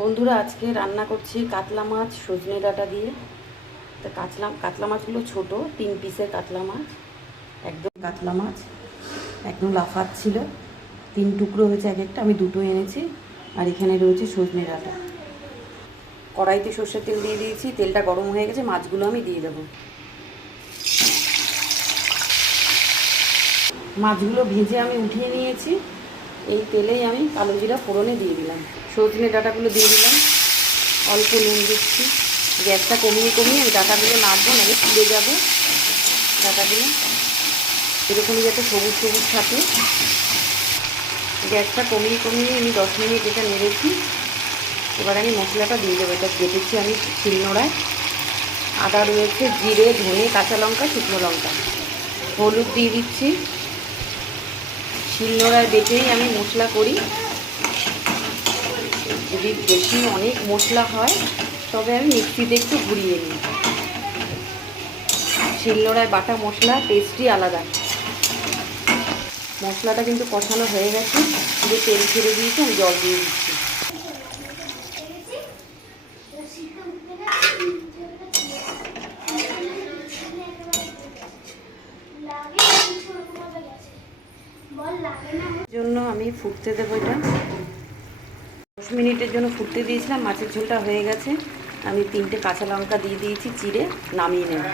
বন্ধুরা, আজকে রান্না করছি কাতলা মাছ সজনে ডাঁটা দিয়ে। তো কাতলা মাছগুলো ছোট, 3 পিসের কাতলা মাছ। একদম কাতলা মাছ একদম লাফাচ্ছিল, 3 টুকরো হয়েছে এক একটা। আমি 2টো এনেছি। আর এখানে রয়েছে সজনে ডাঁটা। কড়াইতে সর্ষের তেল দিয়ে দিয়েছি, তেলটা গরম হয়ে গেছে, মাছগুলো আমি দিয়ে দেবো। মাছগুলো ভেজে আমি উঠিয়ে নিয়েছি। এই তেলেই আমি কালো জিরা ফোড়নে দিয়ে দিলাম, সজনে ডাঁটাগুলো দিয়ে দিলাম, অল্প নুন দিচ্ছি। গ্যাসটা কমিয়ে কমিয়ে আমি ডাঁটাগুলো নাড়বো, নাহলে পুড়ে যাবে ডাঁটাগুলো। এরকমই যাতে সবুজ সবুজ থাকে। গ্যাসটা কমিয়ে কমিয়ে আমি 10 মিনিট এটা নেড়েছি। এবার আমি মশলাটা দিয়ে দেবো। এটা বেটেছি আমি শিলনোড়ায়। আদা রয়েছে, জিরে, ধনে, কাঁচা লঙ্কা, শুকনো লঙ্কা। হলুদ দিয়ে দিচ্ছি। শিলনোড়ায় বেটেই আমি মশলা করি। যদি বেশি অনেক মশলা হয় তবে আমি মিক্সিতে একটু ঘুরিয়ে নিই। শিলনোড়ায় বাটা মশলা টেস্টই আলাদা। মশলাটা কিন্তু কষানো হয়ে গেছে, পুরো তেল ছেড়ে দিয়েছি। আমি জল দিয়ে দিচ্ছি। জন্য আমি ফুটতে দেবো এটা। 10 মিনিটের জন্য ফুটতে দিয়েছিলাম। মাছের ঝোলটা হয়ে গেছে। আমি 3টে কাঁচা লঙ্কা দিয়ে দিয়েছি চিড়ে, নামিয়ে নেব।